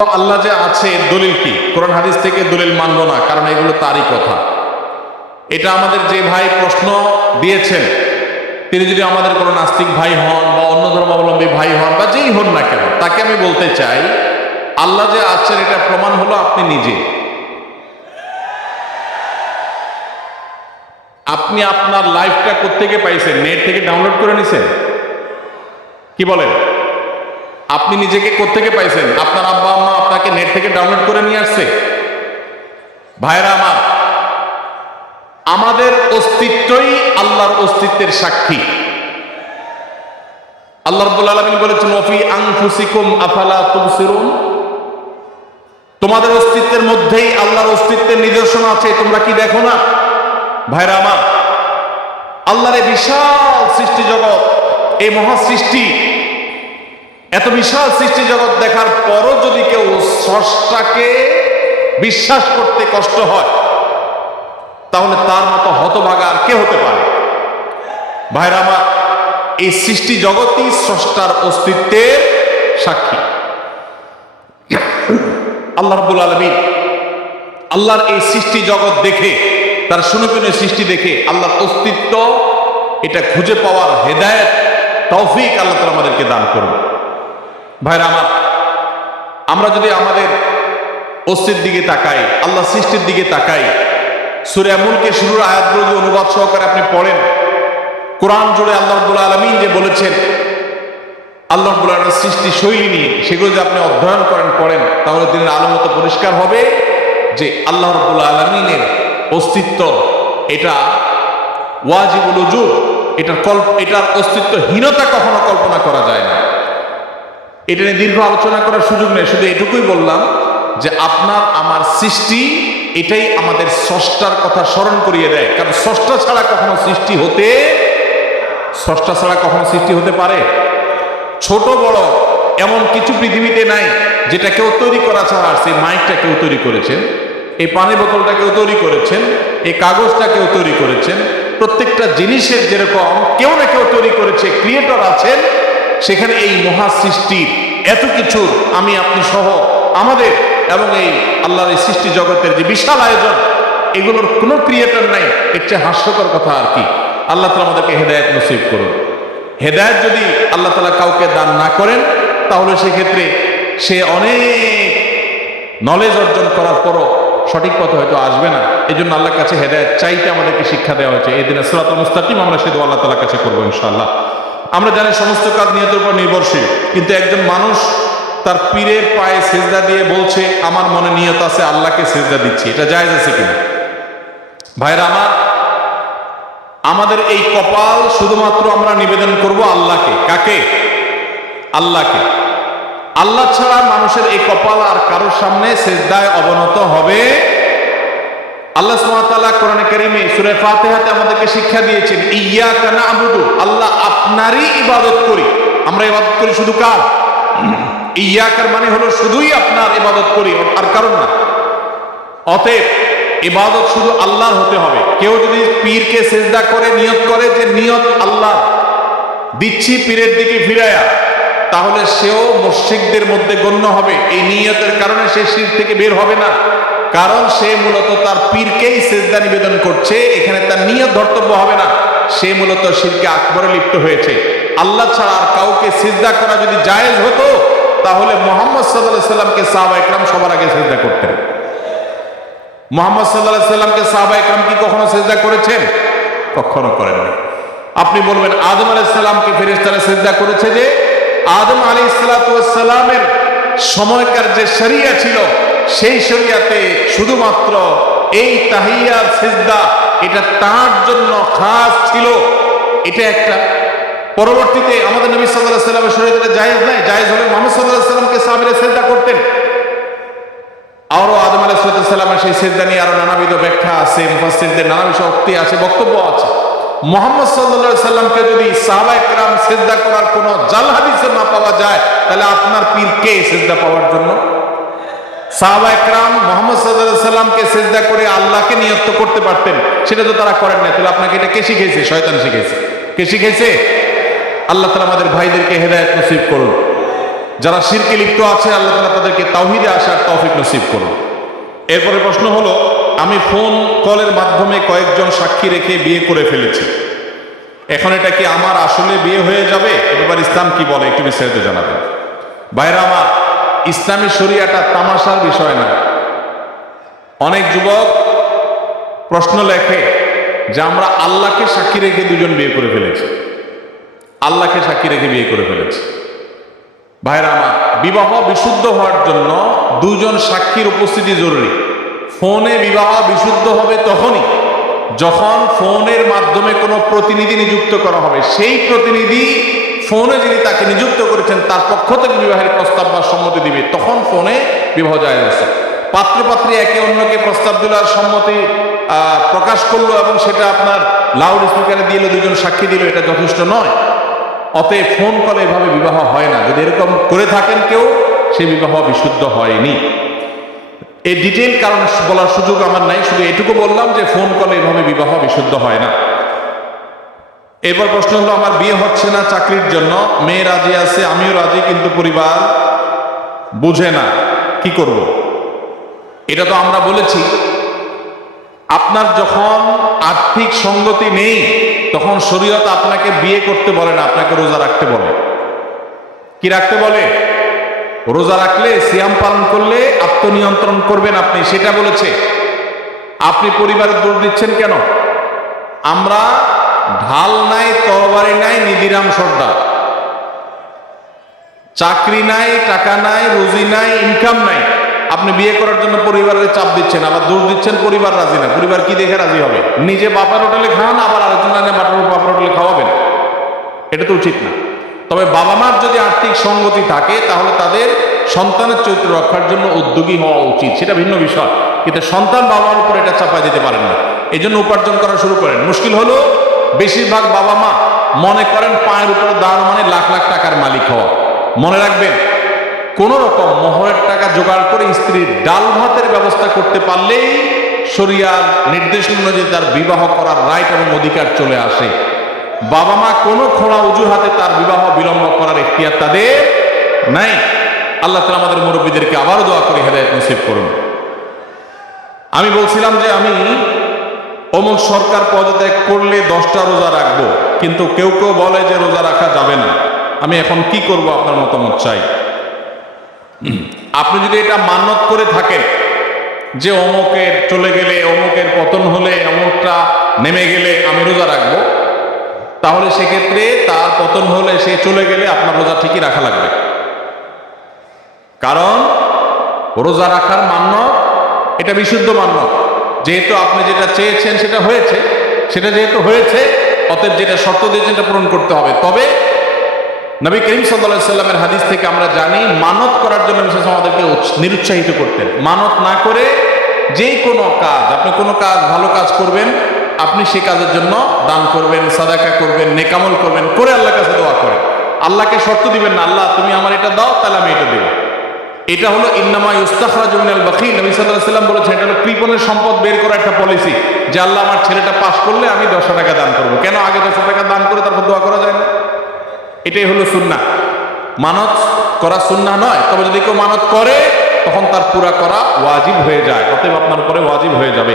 আল্লাহ যে আছে দলিল কি? কোরআন হাদিস থেকে দলিল মানব না, কারণ এগুলো তারই কথা। এটা আমাদের যে ভাই প্রশ্ন দিয়েছেন, তিনি যদি আমাদের কোনো নাস্তিক ভাই হন বা অন্য ধর্মাবলম্বী ভাই হন বা যেই হন না কেন, তাকে আমি বলতে চাই, আল্লাহ যে আছেন এটা প্রমাণ হলো আপনি নিজে। আপনি আপনার লাইফটা কোত্থেকে পাইছেন? নেট থেকে ডাউনলোড করে নিছেন? কি বলেন? আপনি নিজেকে কোত্থেকে পাইছেন? আপনার আব্বা আম্মা আপনাকে নেট থেকে ডাউনলোড করে নিয়ে আসছে? ভাইরা আমার, আমাদের অস্তিত্বই আল্লাহর অস্তিত্বের সাক্ষী। আল্লাহ রাব্বুল আলামিন বলেছেন, ওয়াফি আনফুসিকুম আফালা তুবসিরুন, তোমাদের অস্তিত্বের মধ্যেই আল্লাহর অস্তিত্বের নিদর্শন আছে, তোমরা কি দেখো না? ভাইরা আমার, আল্লাহর এই বিশাল সৃষ্টি জগৎ, এই মহা সৃষ্টি, এত বিশাল সৃষ্টি জগৎ দেখার পরও যদি কেউ স্রষ্টাকে বিশ্বাস করতে কষ্ট হয়, তাহলে তার মতো হতভাগা আর কে হতে পারে? ভাইরা আমার, এই সৃষ্টি জগৎই স্রষ্টার অস্তিত্বের সাক্ষী। আল্লাহ রাব্বুল আলামিন আল্লাহর এই সৃষ্টি জগৎ দেখে, তার সুনিপুণ সৃষ্টি দেখে আল্লাহর অস্তিত্ব এটা খুঁজে পাওয়ার হেদায়েত, তৌফিক আল্লাহ তাআলা আমাদেরকে দান করুন। ভাইরা আমার, আমরা যদি আমাদের অস্তিত্বের দিকে তাকাই, আল্লাহ সৃষ্টির দিকে তাকাই, সূরা মুলকে শুরুর আয়াতগুলো যদি অনুবাদ সহকারে আপনি পড়েন, কোরআন জুড়ে আল্লাহ রাব্বুল আলামিন যে বলেছেন, আল্লাহ রাব্বুল আলামিনের সৃষ্টি শৈলী নিয়ে, সেগুলো যদি আপনি অধ্যয়ন করেন, পড়েন, তাহলে দিনের আলো মতো পরিষ্কার হবে যে আল্লাহ রাব্বুল আলামিনের অস্তিত্ব এটা ওয়াজিবুল উজুদ, এটার অস্তিত্বহীনতা কখনো কল্পনা করা যায় না। এটা নিয়ে দীর্ঘ আলোচনা করার সুযোগ নেই, শুধু এটুকুই বললাম যে আপনার আমার সৃষ্টি এটাই আমাদের স্রষ্টার কথা স্মরণ করিয়ে দেয়। কারণ স্রষ্টা ছাড়া কখনো সৃষ্টি হতে পারে? ছোট বড় এমন কিছু পৃথিবীতে নাই যেটা কেউ তৈরি করা ছাড়া আসছে। মাইকটা কেউ তৈরি করেছেন, এই পানির বোতলটা কেউ তৈরি করেছেন, এই কাগজটা কেউ তৈরি করেছেন। প্রত্যেকটা জিনিসের যেরকম কেউ না কেউ তৈরি করেছে, ক্রিয়েটর আছেন, সেখানে এই মহা সৃষ্টির এত কিছু আমি আপনি সহ আমাদের এবং এই আল্লাহর এই সৃষ্টি জগতের যে বিশাল আয়োজন, এগুলোর কোনো ক্রিয়েটর নাই। এর চেয়ে হাস্যকর কথা আর কি? আল্লাহ তাআলা আমাদেরকে হেদায়েত নসিব করুন। হেদায়েত যদি আল্লাহ তাআলা কাউকে দান না করেন, তাহলে সেক্ষেত্রে সে অনেক নলেজ অর্জন করার পরও সঠিক পথে হয়তো আসবে না। এই জন্য আল্লাহর কাছে হেদায়েত চাইতে আমাদেরকে শিক্ষা দেওয়া হয়েছে। এই দিনে সিরাতুল মুস্তাকিম আমরা শুধু আল্লাহ তাআলার কাছে করবো ইনশাআল্লাহ। আমরা জানি সমস্ত কাজ নিয়তের উপর নির্ভরশীল, কিন্তু একজন মানুষ তার পীরের পায়ে সিজদা দিয়ে বলছে, আমার মনে নিয়ত আছে আল্লাহকে সিজদা দিচ্ছি, এটা জায়েজ আছে কিনা? ভাইরা আমার, আমাদের এই কপাল শুধুমাত্র আমরা নিবেদন করব আল্লাহকে। কাকে? আল্লাহকে। আল্লাহ ছাড়া মানুষের এই কপাল আর কারোর সামনে সিজদায় অবনত হবে। আল্লাহ সুবহানাহু ওয়া তাআলা কোরআনে কারীমে সূরা ফাতিহাতে আমাদেরকে শিক্ষা দিয়েছেন, ইয়্যাকা না'বুদু, আল্লাহ আপনারই ইবাদত করি। আমরা ইবাদত করি শুধু কার? ইয়্যাকার মানে হলো শুধুই আপনার ইবাদত করি, আর কারণ না। অতএব ইবাদত শুধু আল্লাহর হতে হবে। কেউ যদি পীরকে সিজদা করে নিয়ত করে যে নিয়ত আল্লাহ দিচ্ছি পীরের দিকে ফিরায়া, তাহলে সেও মুশরিকদের মধ্যে গণ্য হবে। এই নিয়তের কারণে সে শিরক থেকে বের হবে না, কারণ সে মূলত তার পীরকেই সিজদা নিবেদন করছে। এখানে তার নিয়ত ধর্তব্য হবে না, সে মূলত শিরকে আকবরে লিপ্ত হয়েছে। আল্লাহ ছাড়া আর কাউকে সিজদা করা যদি জায়েজ হতো, তাহলে মুহাম্মদ সাল্লাল্লাহু আলাইহি সাল্লামকে সাহাবা ইকরাম সবার আগে সিজদা করতেন। মুহাম্মদ সাল্লাল্লাহু আলাইহি সাল্লামকে সাহাবা ইকরাম কি কখনো সিজদা করেছেন? কখনো করেননি। আপনি বলবেন আদম আলাইহিস সালামকে ফেরেশতারা সিজদা করেছে, যে আদম আলাইহিস সালাতু ওয়াস সালামের সময়কার যে শরিয়া ছিল, সেই শরিয়াতে শুধুমাত্র এই তাহিয়ার সিজদা এটা তার জন্য খাস ছিল। এটা একটা। পরবর্তীতে আমাদের নবী সাল্লাল্লাহু আলাইহি সাল্লামের শরীয়তে জায়েজ নাই, জায়েজ হলে মুহাম্মদ সাল্লাল্লাহু আলাইহি সাল্লামকে সাহাবীরা সিজদা করতেন। আরো আদম আলাইহিস সালামের সেই সিজদা নিয়ে আরো নানাবিধ ব্যাখ্যা আছে, মুফাসসিরদের নানাবিধ শক্তি আছে, বক্তব্য আছে। মুহাম্মদ সাল্লাল্লাহু আলাইহি সাল্লামকে যদি সাহাবায়ে কেরাম সিজদা করার কোনো জাল হাদিসে না পাওয়া যায়, তাহলে আপনার পীরকে সিজদা পাওয়ার জন্য? সাহাবায়ে কেরাম মুহাম্মদ সাল্লাল্লাহু আলাইহি সাল্লামকে সিজদা করে আল্লাহকে নিয়ত করতে পারতেন, সেটা তো তারা করেন না। তাহলে আপনাকে এটা কে শিখিয়েছে? শয়তান শিখিয়েছে। কে শিখিয়েছে? আল্লাহ তাআলা আমাদের ভাইদেরকে হেদায়েত নসিব করুন। যারা শিরকে লিপ্ত আছে আল্লাহ তাআলা তাদেরকে তাওহীদে আসার তৌফিক নসিব করুন। এরপরে প্রশ্ন হলো, আমি ফোন কলের মাধ্যমে কয়েকজন সাক্ষী রেখে বিয়ে করে ফেলেছি, এখন এটা কি আমার আসলে বিয়ে হয়ে যাবে? এবার ইসলাম কি বলে একটু বিস্তারিত জানাবেন। ভাইরা আমার, ইসলামী শরিয়াটা তামাশার বিষয় না। অনেক যুবক প্রশ্ন লেখে যে আমরা আল্লাহকে সাক্ষী রেখে দুজন বিয়ে করে ফেলেছি, আল্লাহকে সাক্ষী রেখে বিয়ে করে ফেলেছি। ভাইরা আমার, বিবাহ বিশুদ্ধ হওয়ার জন্য দুজন সাক্ষীর উপস্থিতি জরুরি। ফোনে বিবাহ বিশুদ্ধ হবে তখনই যখন ফোনের মাধ্যমে কোনো প্রতিনিধি নিযুক্ত করা হবে, সেই প্রতিনিধি ফোনে যিনি তাকে নিযুক্ত করেছেন তার পক্ষ থেকে বিবাহের প্রস্তাব বা সম্মতি দিবে, তখন ফোনে বিবাহ জায়েজ আছে। পাত্র পাত্রী একে অন্যকে প্রস্তাব দিল আর সম্মতি প্রকাশ করলো এবং সেটা আপনার লাউড স্পিকারে দিল, দুজন সাক্ষী দিল, এটা যথেষ্ট নয়। অতএব ফোন কলে এভাবে বিবাহ হয় না। যদি এরকম করে থাকেন কেউ, সেই বিবাহ বিশুদ্ধ হয়নি। এই ডিটেইল কারণ বলার সুযোগ আমার নাই, শুধু এটুকু বললাম যে ফোন কলে এভাবে বিবাহ বিশুদ্ধ হয় না। এরপর প্রশ্ন হলো, আমার বিয়ে হচ্ছে না চাকরির জন্য, মেয়ে রাজি আছে, আমিও রাজি, কিন্তু পরিবার বুঝে না, কি করব? এটা তো আমরা বলেছি, আপনার যখন আর্থিক সঙ্গতি নেই তখন শরীয়ত আপনাকে বিয়ে করতে বলে না, আপনাকে রোজা রাখতে বলে। কি রাখতে বলে? রোজা রাখলে, সিয়াম পালন করলে আত্মনিয়ন্ত্রণ করবেন আপনি, সেটা বলেছে। আপনি পরিবারের দোষ দিচ্ছেন কেন? আমরা ঢাল নাই, তরবারি নাই, নিদিরাম সর্দার। চাকরি নাই, টাকা নাই, রুজি নাই, ইনকাম নাই, আপনি বিয়ে করার জন্য পরিবারের চাপ দিচ্ছেন, আবার দোষ দিচ্ছেন পরিবার রাজি না। পরিবার কি দেখে রাজি হবে? নিজে বাপার হোটেলে খান, আবার আরেকজন বাপার হোটেলে খাওয়াবেন, এটা তো উচিত না। তবে বাবা মার যদি আর্থিক সঙ্গতি থাকে তাহলে তাদের সন্তানের চরিত্র রক্ষার জন্য উদ্যোগী হওয়া উচিত, সেটা ভিন্ন বিষয়। কিন্তু সন্তান বাবার উপর এটা চাপায় দিতে পারেন না, এই জন্য উপার্জন করা শুরু করেন। মুশকিল হলো বেশিরভাগ বাবা মা মনে করেন পায়ের উপরে দাঁড় মানে লাখ লাখ টাকার মালিক হওয়া। মনে রাখবেন, কোন রকম মোহরের টাকা জোগাড় করে স্ত্রীর ডাল ভাতের ব্যবস্থা করতে পারলেই শরিয়ার নির্দেশ অনুযায়ী তার বিবাহ করার রাইট এবং অধিকার চলে আসে। বাবা মা কোনো খোঁড়া অজুহাতে তার বিবাহ বিলম্ব করার এখতিয়ার তাদের নাই। আল্লাহ তাআলা আমাদের মুরব্বীদেরকে আবারও দোয়া করে হেদায়েত নসিব করুন। আমি বলছিলাম যে আমি অমুক সরকার পদত্যাগ করলে 10টা রোজা রাখবো, কিন্তু কেউ কেউ বলে যে রোজা রাখা যাবে না। আমি এখন কি করব, আপনার মতামত চাই। আপনি যদি এটা মান্যত করে থাকেন যে অমুকের চলে গেলে, অমুকের পতন হলে, অমুকটা নেমে গেলে আমি রোজা রাখবো, তাহলে সেক্ষেত্রে তার পতন হলে, সে চলে গেলে আপনার রোজা ঠিকই রাখা লাগবে। কারণ রোজা রাখার মান্যত এটা বিশুদ্ধ মান্যত। যেহেতু আপনি যেটা চেয়েছেন সেটা হয়েছে, সেটা যেহেতু হয়েছে, অতএব যেটা শর্ত দিয়েছেন এটা পূরণ করতে হবে। তবে নবী করিম সাল্লাল্লাহু আলাইহি সাল্লামের হাদিস থেকে আমরা জানি, মানত করার জন্য বিশেষ আমাদেরকে নিরুৎসাহিত করতেন। মানত না করে যে কোনো কাজ, আপনি কোনো কাজ, ভালো কাজ করবেন, আপনি সেই কাজের জন্য দান করবেন, সাদাকা করবেন, নেকামল করবেন, করে আল্লাহর কাছে দোয়া করেন। আল্লাহকে শর্ত দিবেন না, আল্লাহ তুমি আমার এটা দাও, তাহলে আমি এটা দেব। এটা হলো ইন্নামা ইউস্তাখরাজু মিনাল বাখিল। নবী সাল্লাল্লাহু আলাইহি সাল্লাম বলেছেন, এটা হলো কৃপণের সম্পদ বের করা একটা পলিসি, যে আল্লাহ আমার ছেলেটা পাস করলে আমি 10 টাকা দান করবো। কেন আগে 10 টাকা দান করে তারপর দোয়া করা যায় না? এটাই হলো সুন্নাহ। মানত করা সুন্নাহ নয়, তবে যদি কেউ মানত করে তখন তার পুরা করা ওয়াজিব হয়ে যায়, অতএব আপনার উপরে ওয়াজিব হয়ে যাবে।